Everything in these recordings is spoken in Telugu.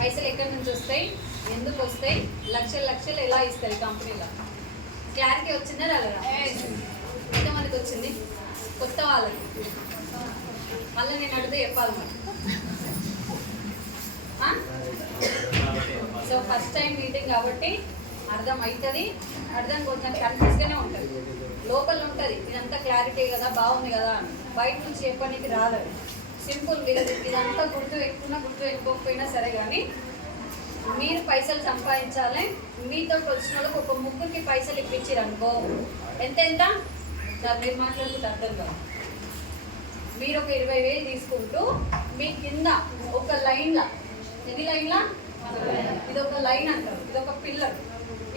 పైసలు ఎక్కడి నుంచి వస్తాయి, ఎందుకు వస్తాయి, లక్షలు లక్షలు ఎలా ఇస్తాయి కంపెనీలో? క్లారిటీ వచ్చిందా రాలేదా? ఎంతమందికి వచ్చింది? కొత్త వాళ్ళకి మళ్ళీ నేను అడిగితే చెప్పాలి మరి. సో ఫస్ట్ టైం మీటింగ్ కాబట్టి అర్థం అవుతుంది, అర్థం కొంచెం కన్ఫ్యూజ్గానే ఉంటుంది, లోపల ఉంటుంది ఇదంతా క్లారిటీ కదా, బాగుంది కదా అని. బయట నుంచి చెప్పడానికి రాదు. సింపుల్, మీరు ఇదంతా గుర్తు పెట్టుకున్నా గుర్తు పెట్టుకోకపోయినా సరే, కానీ మీరు పైసలు సంపాదించాలి. మీతో వచ్చిన వాళ్ళకి ఒక ముగ్గురికి పైసలు ఇప్పించారు అనుకో, ఎంత ఎంత మీరు మాట్లాడుకుంటే అర్థం కాదు. మీరు ఒక 20,000 తీసుకుంటూ మీ కింద ఒక లైన్లా, ఎన్ని లైన్లా, ఇదొక లైన్ అంటారు, ఇదొక పిల్లర్,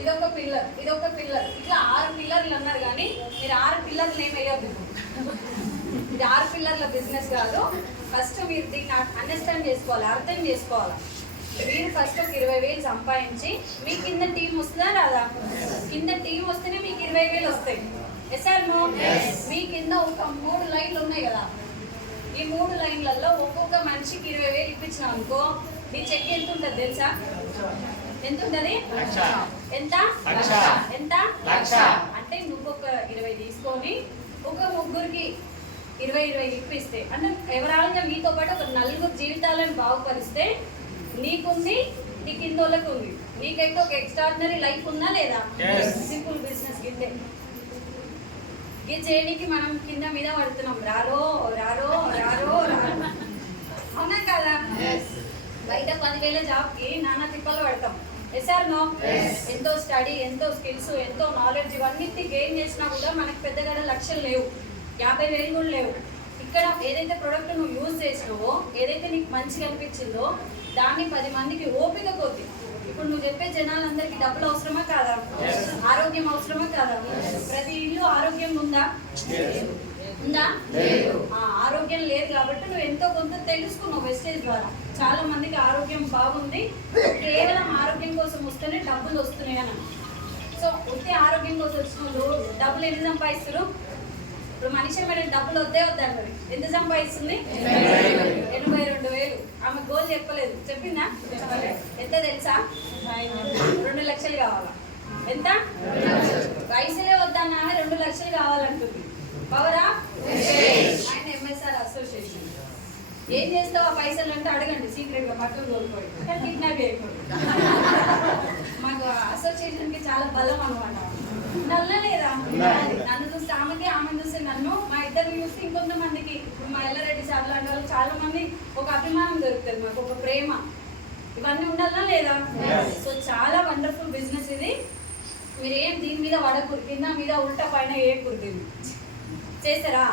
ఇదొక పిల్లర్, ఇదొక పిల్లర్, ఇట్లా 6 పిల్లర్లు అన్నారు. కానీ మీరు 6 పిల్లర్లు ఏమి వేయద్దు. ఇది 6 పిల్లర్ల బిజినెస్ కాదు. ఫస్ట్ మీరు దీన్ని అండర్స్టాండ్ చేసుకోవాలి, అర్థం చేసుకోవాలి. మీరు ఫస్ట్ ఒక 20,000 సంపాదించి మీ కింద టీం వస్తుందా రాదా? కింద టీం వస్తేనే మీకు 20,000 వస్తాయి. Yes or no? మీ కింద ఒక 3 లైన్లు ఉన్నాయి కదా, ఈ 3 లైన్లలో ఒక్కొక్క మనిషికి 20,000 ఇప్పించినాం అనుకో, నీ చెక్ ఎంత ఉంటుంది తెలుసా? ఎంత ఉంటుంది? ఎంత ఎంత అంటే నువ్వు ఒక 20 తీసుకొని ఒక ముగ్గురికి 20 ఇప్పిస్తే, అంటే ఎవరాలుగా మీతో పాటు ఒక 4 జీవితాలను బాగుపరిస్తే నీకుంది, నీ కింద వాళ్ళకి ఉంది, నీకైతే ఒక ఎక్స్ట్రాడినరీ లైఫ్ ఉందా లేదా? సింపుల్ బిజినెస్ కిందే ఇది చేయడానికి మనం కింద మీద పడుతున్నాం, రారో రారో రారో రారో, అవునా కదా? బయట 10,000 జాబ్కి నానా తిప్పలు పడతాం. Yes or no? ఎంతో స్టడీ, ఎంతో స్కిల్స్, ఎంతో నాలెడ్జ్, ఇవన్నీ గెయిన్ చేసినా కూడా మనకు పెద్దగా లక్షలు లేవు, 50,000 కూడా లేవు. ఇక్కడ ఏదైతే ప్రోడక్ట్ నువ్వు యూజ్ చేసినావో, ఏదైతే నీకు మంచిగా అనిపించిందో దాన్ని 10 మందికి ఓపిక కొద్ది. ఇప్పుడు నువ్వు చెప్పే జనాలందరికీ డబ్బులు అవసరమా కాదా? ఆరోగ్యం అవసరమా కాదా? ప్రతి ఇల్లు ఆరోగ్యం ఉందా? ఉందా? ఆరోగ్యం లేదు కాబట్టి నువ్వు ఎంతో కొంత తెలుసుకున్నావు వెస్టేజ్ ద్వారా. చాలా మందికి ఆరోగ్యం బాగుంది, కేవలం ఆరోగ్యం కోసం వస్తేనే డబ్బులు వస్తున్నాయి అని. సో వచ్చే ఆరోగ్యం కోసం వచ్చిన వాళ్ళు డబ్బులు ఎన్ని సంపాదిస్తారు? ఇప్పుడు మనిషి మేడం డబ్బులు వద్దే వద్దండి, ఎంత సంపాదిస్తుంది? 82,000. ఆమె గోల్ చెప్పలేదు, చెప్పిందా? ఎంత తెలుసా? 2 లక్షలు కావాలా? ఎంత? పైసలే వద్దన్నా 2 లక్షలు కావాలంటుంది. పవరా? ఆయన ఎంఎస్ఆర్ అసోసియేషన్. ఏం చేస్తావు ఆ పైసలు అంటే అడగండి, సీక్రెట్ గా మట్టుకు కోల్పోయి కిడ్నాప్ అయిపోయి. మాకు అసోసియేషన్ కి చాలా బలం అనమాట. నల్ల లేదా? నన్ను చూస్తే ఆమెకి, ఆమె చూస్తే నన్ను, మా ఇద్దరిని చూస్తే ఇంకొంతమందికి, మా ఎల్లారెడ్డి సార్ లాంటి వాళ్ళు చాలా మంది ఒక అభిమానం దొరుకుతుంది, మాకు ఒక ప్రేమ. ఇవన్నీ ఉండాలా లేదా? సో చాలా వండర్ఫుల్ బిజినెస్ ఇది. మీరు ఏం దీని మీద పడకూరు, కింద మీద ఉల్టా పైన ఏ కుర్తింది చేస్తారా?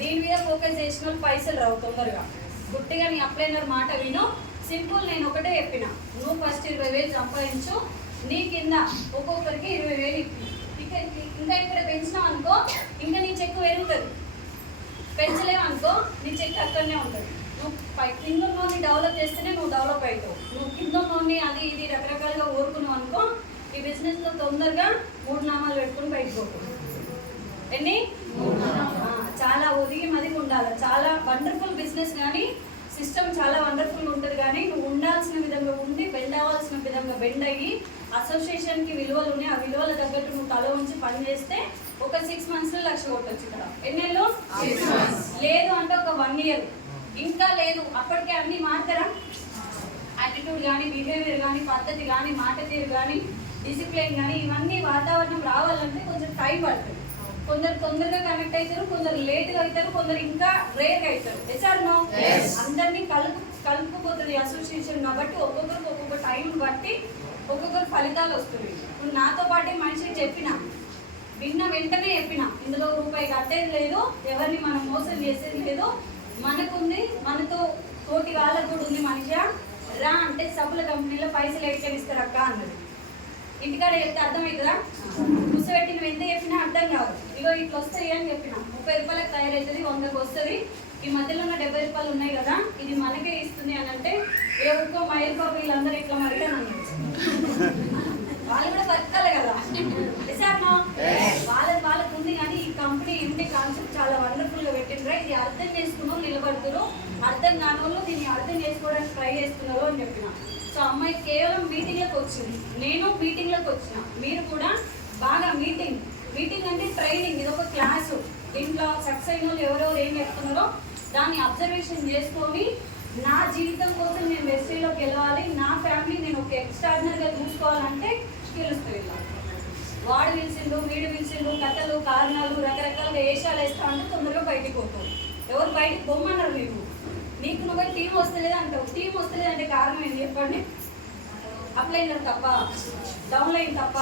దీని మీద ఫోకస్ చేసిన వాళ్ళు పైసలు రావు తొందరగా. గుట్టిగా నీ అప్లైనర్ మాట విను. సింపుల్, నేను ఒకటే చెప్పిన, నువ్వు ఫస్ట్ 20,000 సంపాదించు, నీ కింద ఒక్కొక్కరికి 20,000 ఇంకా ఇక్కడ పెంచినావు అనుకో, ఇంకా నీ చెక్కు పెరుగుతుంది. పెంచలేవు అనుకో, నీ చెక్కు అక్కడనే ఉంటుంది. నువ్వు కింద ఉన్నోని డెవలప్ చేస్తేనే నువ్వు డెవలప్ అవుతావు. నువ్వు కింద ఉన్నోని అది ఇది రకరకాలుగా ఊరుకున్నావు అనుకో, ఈ బిజినెస్లో తొందరగా 3 నామాలు పెట్టుకుని బయటకు పోతుంది. ఎన్ని? చాలా ఒదిగి మదిగి ఉండాలి. చాలా వండర్ఫుల్ బిజినెస్, కానీ సిస్టమ్ చాలా వండర్ఫుల్ ఉంటుంది. కానీ నువ్వు ఉండాల్సిన విధంగా ఉండి, బెండ్ అవ్వాల్సిన విధంగా బెండ్ అయ్యి, అసోసియేషన్కి విలువలు ఉన్నాయి, ఆ విలువల తగ్గట్టు నువ్వు తల ఉంచి పని చేస్తే ఒక 6 monthsలో 1,00,000 కొట్టచ్చు. ఇక్కడ ఎన్నేళ్ళు? 6 months. లేదు అంటే ఒక 1 year. ఇంకా లేదు అప్పటికే అన్నీ మారుతారా? యాటిట్యూడ్ కానీ, బిహేవియర్ కానీ, పద్ధతి కానీ, మాట తీరు కానీ, డిసిప్లిన్ కానీ, ఇవన్నీ వాతావరణం రావాలంటే కొంచెం టైం పడుతుంది. కొందరు తొందరగా కనెక్ట్ అవుతారు, కొందరు లేట్గా అవుతారు, కొందరు ఇంకా రేర్గా అవుతారు. Yes or no? అందరినీ కలుపుకుపోతుంది అసోసియేషన్ కాబట్టి ఒక్కొక్కరికి ఒక్కొక్క టైం బట్టి ఒక్కొక్కరు ఫలితాలు వస్తుంది. ఇప్పుడు నాతో పాటే మనిషికి చెప్పిన, విన్న వెంటనే చెప్పిన, ఇందులో రూపాయి కట్టేది లేదు, ఎవరిని మనం మోసం చేసేది లేదు, మనకుంది, మనతో తోటి వాళ్ళకు కూడా ఉంది. మనిషి రా అంటే సబ్బుల కంపెనీలో పైసలు ఎక్కడిస్తారు అక్క అన్నది. ఇంటికాడ చెప్తే అర్థమవుతుందా? కూర్చోబెట్టి నువ్వు ఎంత చెప్పినా అర్థం కాదు. ఇగో ఇట్లా వస్తాయి అని చెప్పిన, 30 రూపాయలకు తయారవుతుంది, 100కు వస్తుంది. ఈ మధ్యలో ఉన్న 70 రూపాయలు ఉన్నాయి కదా, ఇది మనకే ఇస్తుంది అని అంటే ఎవరికో మైల్ బాబు వీళ్ళందరూ ఇట్లా మరిగాను అన్నారు. వాళ్ళు కూడా బతకాలి కదా. వాళ్ళకు ఉంది. కానీ ఈ కంపెనీ ఇంటి కాన్సెప్ట్ చాలా వండర్ఫుల్ గా పెట్టిండ్రా. ఇది అర్థం చేసుకున్న నిలబడుతున్నారు, అర్థం కాని వాళ్ళు దీన్ని అర్థం చేసుకోవడానికి ట్రై చేస్తున్నారు అని చెప్పిన. సో అమ్మాయి కేవలం మీటింగ్లకు వచ్చింది, నేను మీటింగ్లకు వచ్చిన. మీరు కూడా బాగా మీటింగ్ అంటే ట్రైనింగ్, ఇది ఒక క్లాసు. దీంట్లో సక్సెస్ అయిన వాళ్ళు ఎవరెవరు ఏం చెప్తున్నారో దాన్ని అబ్జర్వేషన్ చేసుకొని నా జీవితం కోసం నేను వెస్టీలో గెలవాలి, నా ఫ్యామిలీ నేను ఒక ఎక్స్ట్రాడినరీగా చూసుకోవాలంటే గెలుస్తుంది. వాడు పిలిచిండు, వీడు పిలిచిండు, కథలు కారణాలు రకరకాలుగా వేషాలు వేస్తా అంటే తొందరగా బయటికి పోతావు. ఎవరు బయటికి బొమ్మన్నారు నీకు నువ్వే టీం వస్తలేదు అంటావు. టీం వస్తలేదు అంటే కారణం ఏంటి చెప్పండి? అప్లైనర్ తప్ప, డౌన్లైన్ తప్ప,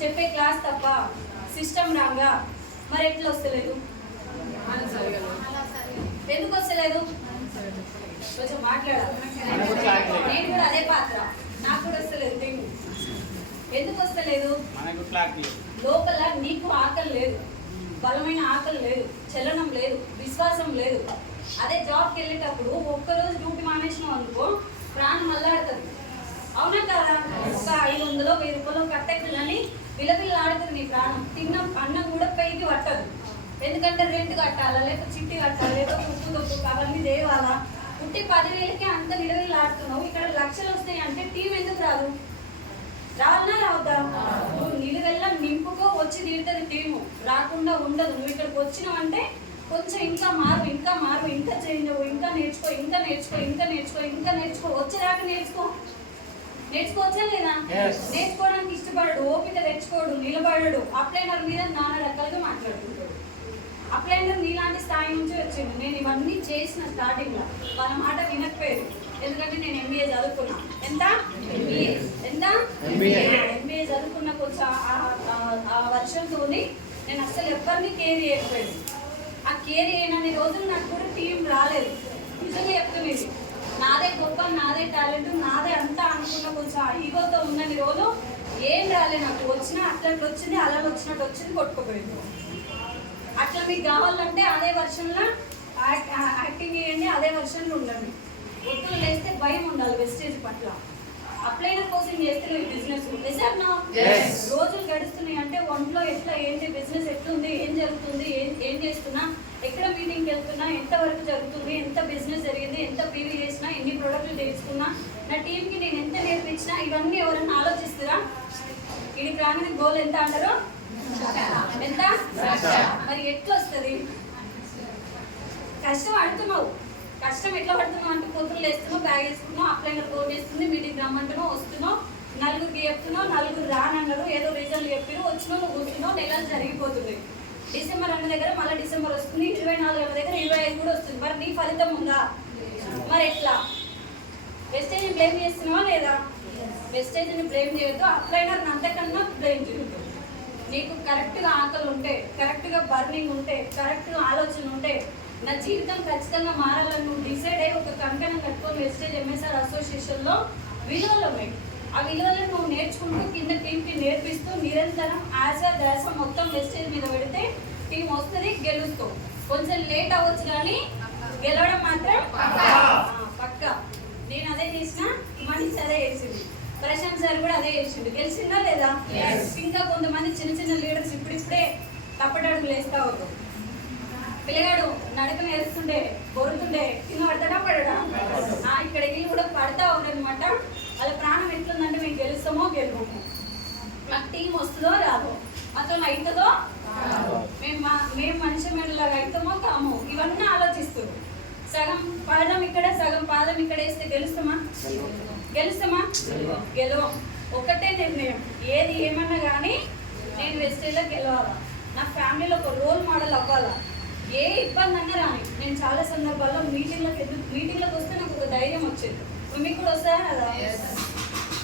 చెప్పే క్లాస్ తప్ప, సిస్టమ్ రాగా, మరి ఎట్లా వస్తలేదు? ఎందుకు వస్తలేదు? కొంచెం మాట్లాడాలి. నేను కూడా అదే పాత్ర, నాకు కూడా వస్తలేదు టీం. ఎందుకు వస్తలేదు? లోపల నీకు ఆకలి లేదు, బలమైన ఆకలి లేదు, చలనం లేదు, విశ్వాసం లేదు. అదే జాబ్కి వెళ్ళేటప్పుడు ఒక్కరోజు డ్యూటీ మానేసినాం అనుకో ప్రాణం అల్లాడుతుంది. అవునా కదా? ఒక 500 1000 రూపాయలు కట్టెక్కులని విలవిల్ల ఆడుతుంది నీ ప్రాణం. తిన్న అన్నం కూడా పైకి పట్టదు. ఎందుకంటే రెంట్ కట్టాలా, లేకపోతే చిట్టి కట్టాలా, లేకపోతే ఉప్పు తొప్పు అవన్నీ దేవాలా. పుట్టి 10,000కి అంత విలవిల్ల ఆడుతున్నావు. ఇక్కడ లక్షలు వస్తాయి అంటే టీం ఎందుకు రాదు? రావాలన్నా రావద్దా? నువ్వు నిలువెల్ల నింపుకో వచ్చి తీరుతుంది టీము, రాకుండా ఉండదు. నువ్వు ఇక్కడికి వచ్చినావంటే కొంచెం ఇంకా మారు, ఇంకా చేంజ్ అవ్వు, ఇంకా నేర్చుకో, వచ్చేదాకా నేర్చుకోవచ్చా లేదా? నేర్చుకోవడానికి ఇష్టపడడు, ఓపిక తెచ్చుకోడు, నిలబడడు. అప్లైనర్ మీద నానా రకాలుగా మాట్లాడుతుంటాడు. అప్లైనర్ నీలాంటి స్థాయి నుంచి వచ్చిండు. నేను ఇవన్నీ చేసిన స్టార్టింగ్లో వాళ్ళ మాట వినకపోయేది. ఎందుకంటే నేను ఎంబీఏ చదువుకున్నా. ఎంబీఏ చదువుకున్న కొంచెం ఆ వర్షంతోని నేను అసలు ఎవరిని కేర్ చేయకపోయాడు. ఆ కేర్ చేయనన్ని రోజులు నాకు కూడా టీం రాలేదు. నిజంగా చెప్తున్నది, నాదే గొప్ప, నాదే టాలెంట్, నాదే అంతా అనుకున్న కొంచెం ఈగోతో ఉన్నన్ని రోజులు ఏం రాలేదు నాకు. వచ్చినా అట్లట్లు వచ్చింది, అలా వచ్చినట్టు వచ్చింది, కొట్టుకుపోయింది. అట్లా మీకు కావాలంటే అదే వర్షన్లో యాక్టింగ్ చేయండి, అదే వర్షన్లో ఉండండి. ఒత్తులు లేస్తే భయం ఉండాలి వెస్టేజ్ పట్ల. అప్లైనర్ కోసం చేస్తున్న బిజినెస్ రోజులు గడుస్తున్నాయి అంటే ఒంట్లో ఎట్లా ఏంటి, బిజినెస్ ఎట్లుంది, ఏం జరుగుతుంది, ఏం చేస్తున్నా, ఎక్కడ మీటింగ్కి వెళ్తున్నా, ఎంత వరకు జరుగుతుంది, ఎంత బిజినెస్ జరిగింది, ఎంత పీవీ చేసినా, ఎన్ని ప్రొడక్ట్లు తెచ్చుకున్నా, నా టీంకి నేను ఎంత నేర్పించినా, ఇవన్నీ ఎవరైనా ఆలోచిస్తారా? ఇది రాగానే గోల్ ఎంత అంటారు? ఎంత? మరి ఎట్లా వస్తుంది? కష్టం పడుతున్నావు. కష్టం ఎట్లా పడుతున్నావు అంటే పొద్దులు వేస్తున్నావు, బ్యాగ్ వేసుకున్నావు, అప్లైనర్ ఫోన్ చేస్తుంది, మీటింగ్ రమ్మంటున్నావు, వస్తున్నావు, నలుగురికి చెప్తున్నావు, నలుగురు రానన్నారు, ఏదో రిజల్ట్ చెప్పిరు, వచ్చినావు, నువ్వు కూర్చున్నావు, నెలలు జరిగిపోతుంది. డిసెంబర్ అన్న దగ్గర మళ్ళీ డిసెంబర్ వస్తుంది, 24 దగ్గర 25 కూడా వస్తుంది. మరి నీ ఫలితం ఉందా? మరి ఎట్లా? వెస్టేజ్ని బ్లేమ్ చేస్తున్నావా లేదా? వెస్టేజ్ని బ్లేమ్ చేయొద్దు, అప్లైనర్ని అంతకన్నా బ్లేమ్ చేయొద్దు. నీకు కరెక్ట్గా ఆకలి ఉంటే, కరెక్ట్గా బర్నింగ్ ఉంటే, కరెక్ట్గా ఆలోచన ఉంటే, నా జీవితం ఖచ్చితంగా మారాలని నువ్వు డిసైడ్ అయ్యి ఒక కంకణం కట్టుకొని వెస్టేజ్ ఎంఎస్ఆర్ అసోసియేషన్లో విలువలు ఉన్నాయి. ఆ విలువలను నువ్వు నేర్చుకుంటూ కింద టీంకి నేర్పిస్తూ నిరంతరం ధ్యాస మొత్తం వెస్టేజ్ మీద పెడితే టీం వస్తుంది, గెలుస్తావు. కొంచెం లేట్ అవ్వచ్చు కానీ గెలవడం మాత్రం పక్కా. నేను అదే చేసిన, మనిషి అదే చేసింది, ప్రశాంత్ సార్ కూడా అదే చేసిండు. గెలిచిందా లేదా? ఇంకా కొంతమంది చిన్న లీడర్స్ ఇప్పుడిప్పుడే తప్పటడుగులు వేస్తా ఉంటారు. పిల్లగాడు నడక నేర్చుకుంటే బొరుతుండే కింద పడతా ఇక్కడ ఇల్లు కూడా పడతా ఉండనమాట. వాళ్ళ ప్రాణం ఎట్లుందంటే మేము గెలుస్తామో గెలుస్తాము, మాకు టీం వస్తుందో రాదో, మాత్రం అవుతుందో, మేము మనిషి మెడలాగా అవుతామో కామో, ఇవన్నీ ఆలోచిస్తారు. సగం పాదం ఇక్కడ, సగం పాదం ఇక్కడ వేస్తే గెలుస్తామా? గెలవం. ఒకటే నిర్ణయం, ఏది ఏమన్నా కానీ నేను వెస్టేజ్లో గెలవాలా, నా ఫ్యామిలీలో ఒక రోల్ మోడల్ అవ్వాలా. ఏ ఇబ్బంది అన్నా రాని. నేను చాలా సందర్భాల్లో మీటింగ్లకు వస్తే నాకు ఒక ధైర్యం వచ్చేది. మీకు కూడా వస్తారా కదా?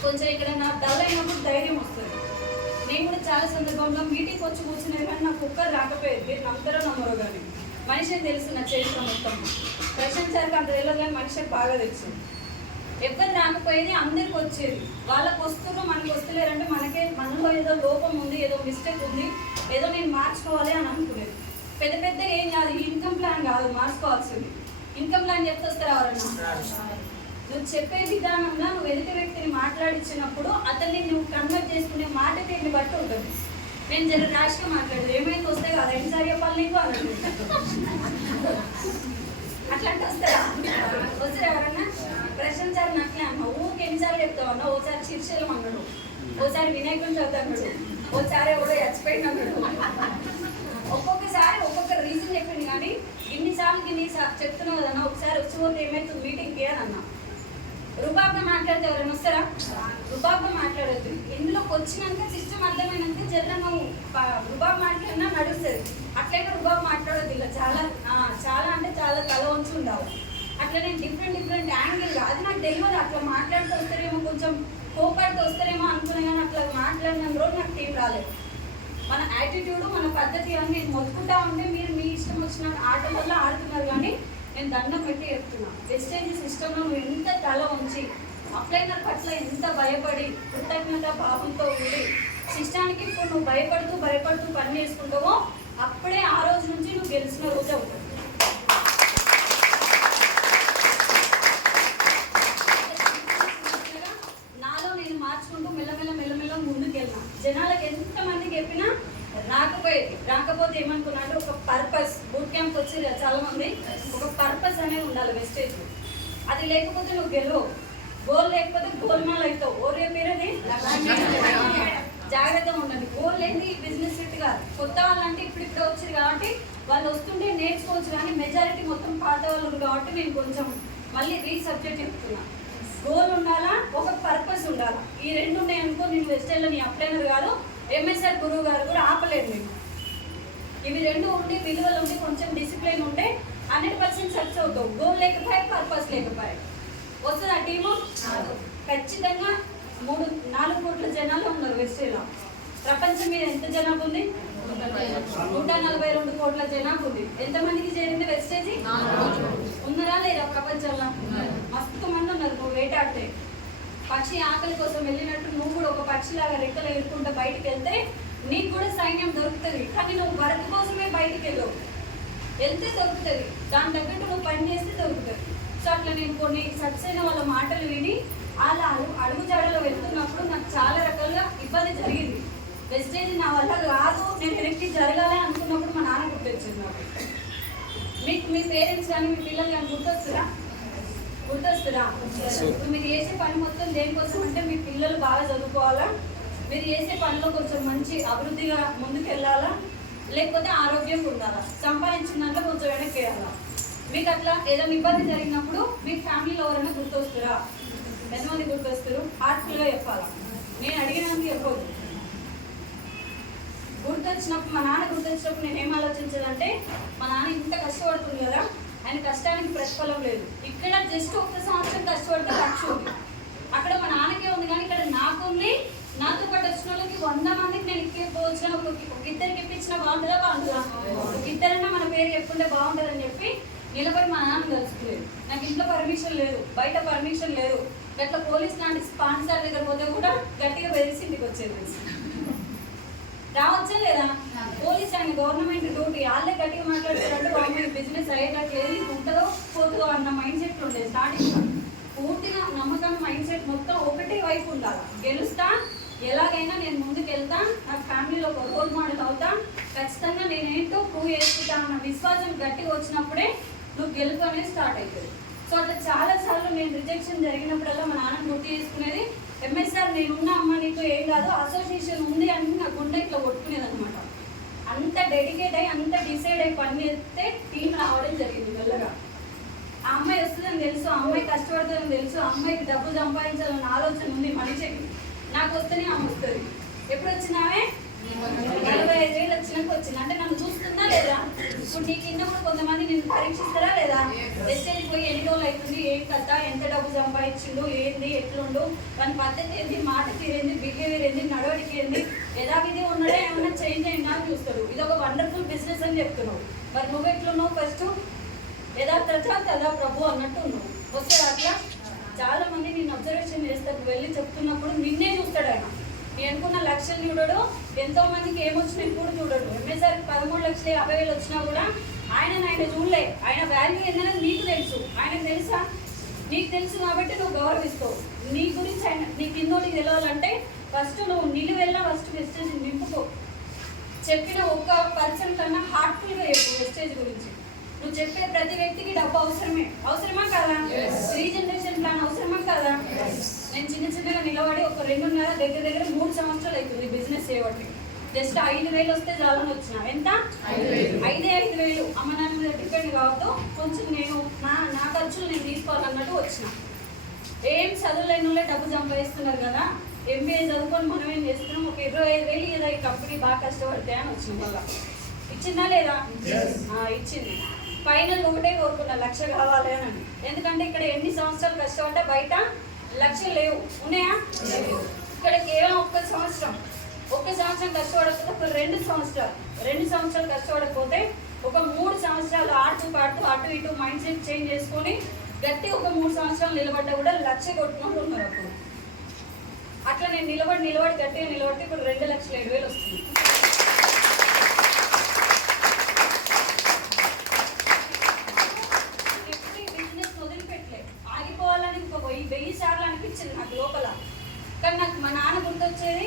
కొంచెం ఇక్కడ నాకు డల్ అయినప్పుడు ధైర్యం వస్తుంది. నేను కూడా చాలా సందర్భంలో మీటింగ్కి వచ్చి కూర్చునేది కానీ నాకు ఒక్కరు రాకపోయేది. మీరు నమ్మతారో నమ్మరో కానీ మనిషిని తెలుసు నా చరిత్ర మొత్తం. ప్రశాంత్ సార్కి అంత తెలియదు కానీ మనిషికి బాగా తెలిసింది. ఎవరు రాకపోయేది, అందరికి వచ్చేది. వాళ్ళకి వస్తున్నారు, మనకి వస్తలేరంటే మనలో ఏదో లోపం ఉంది, ఏదో మిస్టేక్ ఉంది, ఏదో నేను మార్చుకోవాలి అని అనుకునేది. పెద్దగా ఏం కాదు, ఇన్కమ్ ప్లాన్ కాదు మార్చుకోవాల్సింది. ఇన్కమ్ ప్లాన్ చెప్తే వస్తారా ఎవరన్నా? నువ్వు చెప్పే విధానంలో నువ్వు ఎదుటి వ్యక్తిని మాట్లాడించినప్పుడు అతన్ని నువ్వు కన్వర్ట్ చేసుకునే మాట తీరుని బట్టి ఉంటుంది. నేను జర ర్యాష్గా మాట్లాడదు, ఏమైతే వస్తే కదా ఎన్నిసార్లు చెప్పాలి నీకు అన్నట్టు. అట్లాంటి వస్తారా? వస్తారా ఎవరన్నా? ప్రశాంత్ సార్ అట్లే అమ్మ ఊరికి ఎన్నిసార్లు అన్న, ఓసారి శీర్షలం అన్నాడు, ఓసారి వినాయకుని చవితి అన్నాడు, ఓసారి ఎవడో చచ్చిపోయిన అన్నాడు. ఒక్కొక్కసారి ఒక్కొక్క రీజన్ చెప్పింది. కానీ ఇన్నిసార్లు చెప్తున్నావు కదన్నా, ఒకసారి వచ్చిపోతే ఏమైతుంది మీటింగ్కి అని అన్నా. రుబాబ్గా మాట్లాడితే ఎవరైనా వస్తారా? రుబాబ్గా మాట్లాడద్దు. ఇందులోకి వచ్చినాక సిస్టమ్ అర్థమైనాక జర నువ్వు రుబాబ్ మాట్లాడినా నడుస్తుంది. అట్లయితే రుబాబ్ మాట్లాడద్దు. ఇలా చాలా చాలా అంటే చాలా తల వంచి ఉండవు. అట్లా నేను డిఫరెంట్ యాంగిల్ అది నాకు తెలియదు. అట్లా మాట్లాడుతూ వస్తారేమో, కొంచెం కోపాడుతూ వస్తారేమో అనుకున్నా. కానీ అట్లా మాట్లాడిన రోజు నాకు టీం రాలేదు. మన యాటిట్యూడ్, మన పద్ధతి అని నేను మొత్తుకుంటా ఉంటే మీరు మీ ఇష్టం వచ్చిన ఆట వల్ల ఆడుతున్నారు. కానీ నేను దండం పెట్టి చెప్తున్నా, వెస్టేజ్ సిస్టంలో నువ్వు ఎంత తల ఉంచి అప్లైనర్ పట్ల ఎంత భయపడి కృతజ్ఞత భావంతో ఉండి సిస్టానికి ఇప్పుడు నువ్వు భయపడుతూ పని చేసుకుంటావో అప్పుడే ఆ రోజు నుంచి నువ్వు గెలిచిన రోజు అవుతుంది. నాలో నేను మార్చుకుంటూ మెల్లమెల్ల ముందుకు వెళ్ళినా. జనాలకు ఎంతమందికి చెప్పినా రాకపోతే ఏమనుకున్నాడు, ఒక పర్పస్. బూట్ క్యాంప్ వచ్చి చాలా మంది ఒక పర్పస్ అనేది ఉండాలి వెస్టేజ్. అది లేకపోతే నువ్వు గెలవు. గోల్ లేకపోతే గోల్మాల్ అవుతావు. ఓరే పేరుది జాగ్రత్తగా ఉండండి. గోల్ లేని బిజినెస్ సెట్ కాదు. కొత్త వాళ్ళంటే ఇప్పుడు వచ్చింది కాబట్టి వాళ్ళు వస్తుంటే నేర్చుకోవచ్చు. కానీ మెజారిటీ మొత్తం పాత వాళ్ళు కాబట్టి నేను కొంచెం మళ్ళీ రీసబ్జెక్ట్ చెప్తున్నా. గోల్ ఉండాలా, ఒక పర్పస్ ఉండాలా. ఈ రెండు ఉన్నాయి అనుకో, నేను వెస్టేజ్లో నీ అప్లైనర్ కాదు, ఎంఎస్ఆర్ గురువు గారు కూడా ఆపలేదు నేను. ఇవి రెండు ఉండి, విలువలు ఉండి, కొంచెం డిసిప్లిన్ ఉంటే 100% సక్సెస్ అవుతావు. గోల్ లేకపోయి పర్పస్ లేకపోయి వస్తుంది ఆ టీము. ఖచ్చితంగా 3-4 కోట్ల జనాలు ఉన్నారు వెస్టేజ్లో. ప్రపంచం మీద ఎంత జనాభా ఉంది? 142 కోట్ల జనాభా ఉంది. ఎంతమందికి చేరింది వెస్టేజ్? ఉన్నారా లేదా ప్రపంచంలో? మస్తు మంది ఉన్నారు. నువ్వు వేటాడితే పక్షి ఆకలి కోసం వెళ్ళినట్టు నువ్వు కూడా ఒక పక్షిలాగా రెక్కలు ఎదుర్కొంటూ బయటికి వెళ్తే నీకు కూడా సైన్యం దొరుకుతుంది. కానీ నువ్వు వర్క్ కోసమే బయటికి వెళ్తే దొరుకుతుంది. దాని తగ్గట్టు నువ్వు పని చేస్తే దొరుకుతుంది. సో అట్లా నేను కొన్ని సక్సెస్ అయిన వాళ్ళ మాటలు విని అలా అడుగు జాడలో వెళ్తున్నప్పుడు నాకు చాలా రకాలుగా ఇబ్బంది జరిగింది. వెస్టేజ్ నా వల్ల కాదు, నేను వెనక్కి జరగాలి అనుకున్నప్పుడు మా నాన్న గుర్తొచ్చింది నాకు. మీకు మీ పేరెంట్స్ కానీ మీ పిల్లలు కానీ గుర్తొస్తురా? ఇప్పుడు మీరు చేసే పని మొత్తం దేనికోసం అంటే మీ పిల్లలు బాగా చదువుకోవాలా, మీరు చేసే పనిలో కొంచెం మంచి అభివృద్ధిగా ముందుకు వెళ్ళాలా, లేకపోతే ఆరోగ్యంగా ఉండాలా, సంపాదించిన దాంట్లో కొంచెం వెనక్కి వేయాలా. మీకు అట్లా ఏదైనా ఇబ్బంది జరిగినప్పుడు మీ ఫ్యామిలీలో ఎవరైనా గుర్తొస్తురా? ఎంతమంది గుర్తొస్తారు? హార్ట్ఫుల్గా చెప్పాలా. నేను అడిగినందుకు చెప్పవద్దు. గుర్తొచ్చినప్పుడు, మా నాన్న గుర్తొచ్చినప్పుడు నేను ఏం ఆలోచించాలంటే, మా నాన్న ఇంత కష్టపడుతుంది కదా, ఆయన కష్టానికి ప్రతిఫలం లేదు. ఇక్కడ జస్ట్ 1 సంవత్సరం కష్టపడితే లక్ష ఉంది. అక్కడ మా నాన్నకే ఉంది, కానీ ఇక్కడ నాకుంది. నాతో పాటు వచ్చిన వాళ్ళకి 100 మందికి నేను ఇప్పించవచ్చు. కానీ ఒక ఇద్దరికి ఇప్పించినా బాగుంటుందా? ఇద్దరన్నా మన పేరు చెప్పుకుంటే బాగుంటుందని చెప్పి నిలబడి మా నాన్న కలుసుకోలేదు. నాకు ఇంట్లో పర్మిషన్ లేదు, బయట పర్మిషన్ లేదు. గట్ల పోలీస్ లాంటి స్పాన్సర్ దగ్గర పోతే కూడా గట్టిగా బెదిరిసి ఇంటికి వచ్చేది. రావచ్చా లేదా? పోలీస్ ఆయన గవర్నమెంట్ డ్యూటీ, వాళ్ళే గట్టిగా మాట్లాడుతున్నట్టు అమ్మాయి బిజినెస్ అయ్యేటట్లేదు, ఉంటుందో పోతుందో అన్న మైండ్ సెట్ ఉండేది. స్టార్టింగ్ పూర్తిగా నమ్మకం మైండ్ సెట్ మొత్తం ఒకటే వైపు ఉండాలి. గెలుస్తా, ఎలాగైనా నేను ముందుకు వెళ్తా, నా ఫ్యామిలీలో ఒక రోల్ మోడల్ అవుతా, ఖచ్చితంగా నేనేంటో ప్రూవ్ చేసుకుంటా అన్న విశ్వాసం గట్టిగా వచ్చినప్పుడే నువ్వు గెలుపు అనేది స్టార్ట్ అవుతుంది. సో అట్లా చాలాసార్లు నేను రిజెక్షన్ జరిగినప్పుడల్లా మా నాన్న గుర్తు చేసుకునేది, ఎంఎస్ఆర్ నేనున్నా అమ్మ, నీకు ఏం కాదు, అసోసియేషన్ ఉంది అని నా గుండె ఇట్లా కొట్టుకునేది అనమాట. అంత డెడికేట్ అయ్యి, అంత డిసైడ్ అయ్యి పని చేస్తే టీం రావడం జరిగింది మెల్లగా. ఆ అమ్మాయి వస్తుందని తెలుసు, ఆ అమ్మాయి కష్టపడుతుందని తెలుసు, ఆ అమ్మాయికి డబ్బు సంపాదించాలన్న ఆలోచన ఉంది మనిషికి. నాకు వస్తేనే ఆమె వస్తుంది. ఎప్పుడు వచ్చినావే? 45 ఏళ్ళు వచ్చినాక వచ్చింది. అంటే నన్ను చూస్తుందా లేదా? ఇప్పుడు నీ కింద కూడా కొంతమంది నేను పరీక్షిస్తారా లేదా? వెస్టేజ్ పోయి ఎన్ని రోజులు అవుతుంది, ఏం కథ, ఎంత డబ్బు సంపాదించిండు, ఏంది, ఎట్లుండు, వాని పద్ధతి ఏంది, మాట తీరేంది, బిహేవియర్ ఏంది, నడవడికి ఏంది, యథావిధి ఉన్నాడే, ఏమన్నా చేంజ్ అయినా అని చూస్తాడు. ఇది ఒక వండర్ఫుల్ బిజినెస్ అని చెప్తున్నావు. మరి నువ్వు ఎట్లున్నావు? ఫస్ట్ యథార్థ కదా ప్రభు అన్నట్టు ఉన్నావు. వస్తే అట్లా చాలా మంది నేను అబ్జర్వేషన్ చేస్తాను. వెళ్ళి చెప్తున్నప్పుడు నిన్నే చూస్తాడు ఆయన. నేను అనుకున్న లక్షలు చూడడు, ఎంతో మందికి ఏమొచ్చినా కూడా చూడడు. ఎంఎస్ఆర్ 13,50,000 వచ్చినా కూడా ఆయన చూడలే. ఆయన వాల్యూ ఏంటనేది నీకు తెలుసు, ఆయనకు తెలుసా? నీకు తెలుసు కాబట్టి నువ్వు గౌరవిస్తావు. నీ గురించి ఆయన నీ కిందోడికి తెలవాలంటే ఫస్ట్ నువ్వు నిలువెల్లా ఫస్ట్ వెస్టేజ్ నింపుకో. చెప్పిన 1% కన్నా హార్ట్ఫుల్గా చెప్పు వెస్టేజ్ గురించి. నువ్వు చెప్పే ప్రతి వ్యక్తికి డబ్బు అవసరమా కాదా? రీజనరేషన్ ప్లాన్ అవసరమా కాదా? నేను చిన్నగా నిలబడి ఒక 2.5 దగ్గర 3 సంవత్సరాలు అవుతుంది బిజినెస్ చేయబట్టి. జస్ట్ 5,000 వస్తే చాలని వచ్చిన. ఎంత? 5,000. అమ్మ నాన్న మీద డిపెండ్ కావద్దు, కొంచెం నేను నా ఖర్చులు నేను తీసుకోవాలన్నట్టు వచ్చిన. ఏం చదువులేని డబ్బు సంపాదిస్తున్నారు కదా, MBA చదువుకొని మనం ఏం చేస్తున్నాం, ఒక 25,000 ఏదో ఈ కంపెనీ బాగా కష్టపడితే అని వచ్చింది. మళ్ళా ఇచ్చిందా లేదా? ఇచ్చింది. ఫైనల్ ఒకటే కోరుకున్నా, 1,00,000 కావాలి అని. ఎందుకంటే ఇక్కడ ఎన్ని సంవత్సరాలు కష్టపడ్డా బయట 1,00,000 లేవు. ఉన్నాయా? ఇక్కడ కేవలం ఒక్క సంవత్సరం కష్టపడకపోతే ఒక 2 సంవత్సరాలు కష్టపడకపోతే ఒక 3 సంవత్సరాలు ఆడుతూ పాడుతూ అటు ఇటు మైండ్ సెట్ చేంజ్ చేసుకొని గట్టి ఒక 3 సంవత్సరాలు నిలబడ్డా కూడా 1,00,000 కొట్టుకుంటూ ఉన్నారు. అప్పుడు అట్లా నేను నిలబడి గట్టిగా నిలబడితే ఇప్పుడు 2,07,000 వస్తుంది. బిజినెస్ వదిలిపెట్టలే, ఆగిపోవాలని ఇంకో 1000 సార్లు అనిపించింది నాకు లోపల. కానీ నాకు మా నాన్న గుర్తొచ్చేది,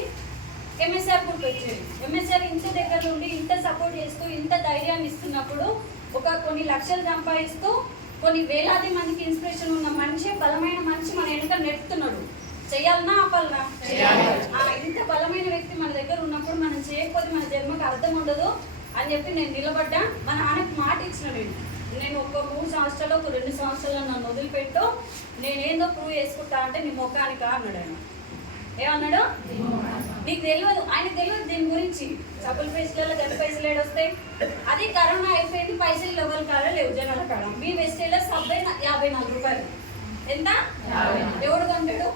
MSR గుర్తొచ్చేది. MSR ఇంత దగ్గర నుండి ఇంత సపోర్ట్ చేస్తూ ఇంత ధైర్యాన్ని ఇస్తున్నప్పుడు కొన్ని లక్షలు సంపాదిస్తూ కొన్ని వేలాది మందికి ఇన్స్పిరేషన్ ఉన్న మనిషి, బలమైన మనిషి మన వెనుక నెట్టుతున్నాడు. చెయ్యాలన్నా ఆపాలనా? ఇంత బలమైన వ్యక్తి మన దగ్గర ఉన్నప్పుడు మనం చేయకపోతే మన జన్మకు అర్థం ఉండదు అని చెప్పి నేను నిలబడ్డా. మా నాన్నకి మాట ఇచ్చిన, నేను ఒక 3 సంవత్సరాలు ఒక 2 సంవత్సరాలు నన్ను వదిలిపెట్టు, నేనేందో ప్రూవ్ చేసుకుంటా అంటే నీ ముఖానికా అన్నాడు ఆయన. ఏమన్నాడు? నీకు తెలియదు, ఆయనకు తెలియదు దీని గురించి. డబ్బుల పైసలలో గంట పైసలు ఏడొస్తాయి. అది కరోనా అయిపోయింది, పైసలు ఎవరి కాడ లేవు జనాల కాడ. మీ వెస్టేలో సబ్బై 54 రూపాయలు. ఎంత? ఎవడు కొంటాడు?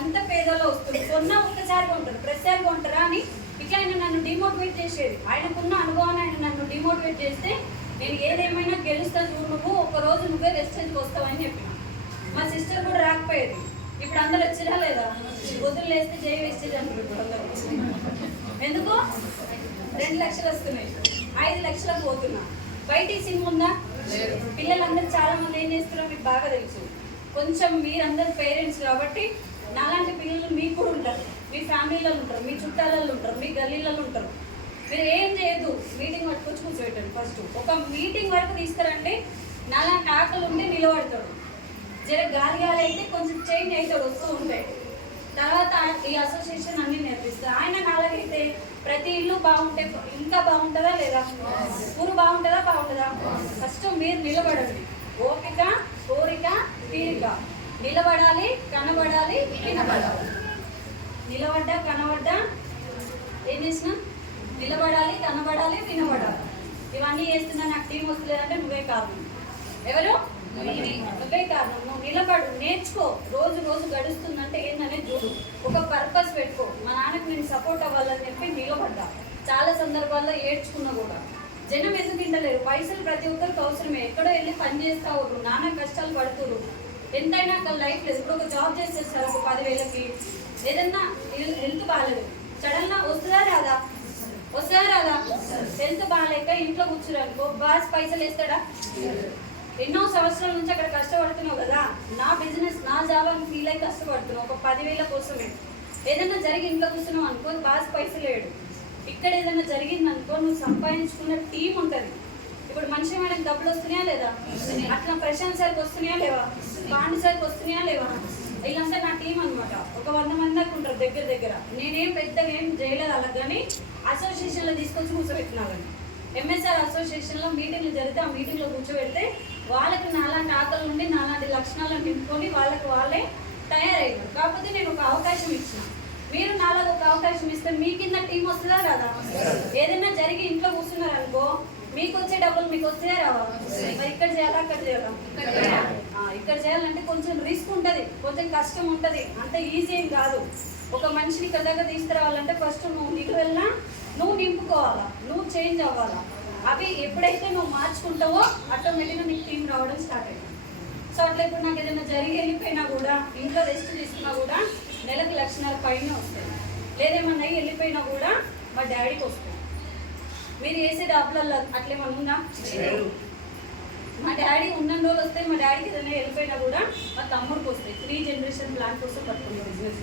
అంత పేదలో వస్తుంది. కొన్నా ఒక్కసారి కొంటారు, ప్రతిసారి కొంటారా అని ఇట్లా ఆయన నన్ను డిమోటివేట్ చేసేది. ఆయనకున్న అనుభవాన్ని ఆయన నన్ను డిమోటివేట్ చేస్తే నేను ఏదేమైనా గెలుస్తా చూడు, నువ్వు ఒకరోజు నువ్వే వెస్టేజ్కి వస్తావని చెప్పిన. మా సిస్టర్ కూడా రాకపోయేది. ఇప్పుడు అందరు వచ్చినా లేదా? వదులు లేస్తే జై వెస్టేజ్ అంటారు అందరూ. ఎందుకు? 2 లక్షలు వస్తున్నాయి, 5 లక్షలకు పోతున్నా. బయట సిమ్ ఉందా? పిల్లలందరూ చాలా మంది ఏం చేస్తున్నారో మీకు బాగా తెలుసు. కొంచెం మీరందరూ పేరెంట్స్ కాబట్టి నాలాంటి పిల్లలు మీకు కూడా ఉంటారు, మీ ఫ్యామిలీలలో ఉంటారు, మీ చుట్టాలలో ఉంటారు, మీ గల్లీలలో ఉంటారు. మీరు ఏం చేయదు, మీటింగ్ పట్టుకొచ్చి కూర్చోబెట్టండి. ఫస్ట్ ఒక మీటింగ్ వరకు తీసుకురండి. నాలాంటి ఆకలి ఉంటే నిలబడతాడు, జర గాలి అయితే కొంచెం చేంజ్ అవుతాడు, వస్తూ ఉంటాయి. తర్వాత ఈ అసోసియేషన్ అన్ని నేర్పిస్తారు. ఆయన నాలాగైతే ప్రతి ఇల్లు బాగుంటే ఇంకా బాగుంటుందా లేదా? ఊరు బాగుంటుందా? ఫస్ట్ మీరు నిలబడండి. ఓపిక, కోరిక, తీరిక. నిలబడాలి, కనబడాలి, వినబడాలి. నిలబడ్డా కనబడ్డా ఏం చేసినా నిలబడాలి, కనబడాలి, వినబడాలి. ఇవన్నీ చేస్తున్నా నాకు టీం వస్తలేదంటే నువ్వే కారణం. ఎవరు? నువ్వే కారణం. నువ్వు నిలబడు, నేర్చుకో. రోజు గడుస్తుందంటే ఏందనేది చూడు, ఒక పర్పస్ పెట్టుకో. మా నాన్నకి నేను సపోర్ట్ అవ్వాలని చెప్పి నిలబడ్డా. చాలా సందర్భాల్లో ఏడ్చుకున్నా కూడా. జనం ఎందుకు తింటలేరు? పైసలు ప్రతి ఒక్కరికి అవసరమే. ఎక్కడో వెళ్ళి పని చేస్తా ఊరు, నాన్న కష్టాలు పడుతురు. ఎంతైనా అక్కడ లైఫ్ లేదు. ఇప్పుడు ఒక జాబ్ చేసేస్తారు ఒక 10,000కి. ఏదన్నా హెల్త్ బాగాలేదు, సడన్గా వస్తుందా రాదా? హెల్త్ బాగాలేక ఇంట్లో కూర్చున్నానుకో బాస్ పైసలు వేస్తాడా? ఎన్నో సంవత్సరాల నుంచి అక్కడ కష్టపడుతున్నావు కదా, నా బిజినెస్ నా జాబ్ అని ఫీల్ అయి కష్టపడుతున్నావు ఒక 10,000 కోసమే. ఏదైనా జరిగి ఇంట్లో కూర్చున్నావు అనుకో బాస్ పైసలు లేడు. ఇక్కడ ఏదైనా జరిగిందనుకో నువ్వు సంపాదించుకున్న టీం ఉంటుంది. ఇప్పుడు మనిషి మేడం డబ్బులు వస్తున్నాయా లేదా? అట్లా ప్రశాంత్ సార్కి వస్తున్నాయా లేవా? పాండు సార్కి వస్తున్నాయా లేవా? వీళ్ళంతా నా టీం అనమాట. ఒక 100 మంది దాకా ఉంటారు దగ్గర. నేనేం పెద్దగా ఏం చేయలేదు అలా, కానీ అసోసియేషన్లో తీసుకొచ్చి కూర్చోబెట్టినాలని. MSR అసోసియేషన్లో మీటింగ్లు జరిగితే ఆ మీటింగ్లో కూర్చోబెడితే వాళ్ళకి నాలాంటి ఆకలి నుండి నాలాంటి లక్షణాలను నింపుకొని వాళ్ళే తయారయ్యారు. కాకపోతే నేను ఒక అవకాశం ఇచ్చిన. మీరు నాలో ఒక అవకాశం ఇస్తే మీ కింద టీం వస్తుందా రాదా? ఏదైనా జరిగి ఇంట్లో కూర్చున్నారు అనుకో, మీకు వచ్చే డబ్బులు మీకు వస్తాయా రావా? మరి ఇక్కడ చేయాలా అక్కడ చేయాలా? ఇక్కడ చేయాలంటే కొంచెం రిస్క్ ఉంటుంది, కొంచెం కష్టం ఉంటుంది, అంత ఈజీ ఏం కాదు. ఒక మనిషిని ఇక్కడ దగ్గర తీసుకురావాలంటే ఫస్ట్ నువ్వు నిలువెళ్ళా నువ్వు నింపుకోవాలా, నువ్వు చేంజ్ అవ్వాలా. అవి ఎప్పుడైతే నువ్వు మార్చుకుంటావో ఆటోమేటిక్గా నీకు టీం రావడం స్టార్ట్ అవుతుంది. సో అట్లా ఇప్పుడు నాకు ఏదైనా జరిగి వెళ్ళిపోయినా కూడా, ఇంట్లో రెస్ట్ తీసుకున్నా కూడా నెలకు 1,00,000 పైన వస్తాయి. లేదేమన్నా వెళ్ళిపోయినా కూడా మా డాడీకి వస్తుంది. మీరు చేసే డబ్బులలో అట్లేమన్నా ఉందా? మా డాడీ ఉన్న రోజులు వస్తాయి. మా డాడీకి ఏదైనా వెళ్ళిపోయినా కూడా మా తమ్ముడికి వస్తాయి. 3 జనరేషన్ ప్లాన్ కోసం పట్టుకున్న బిజినెస్.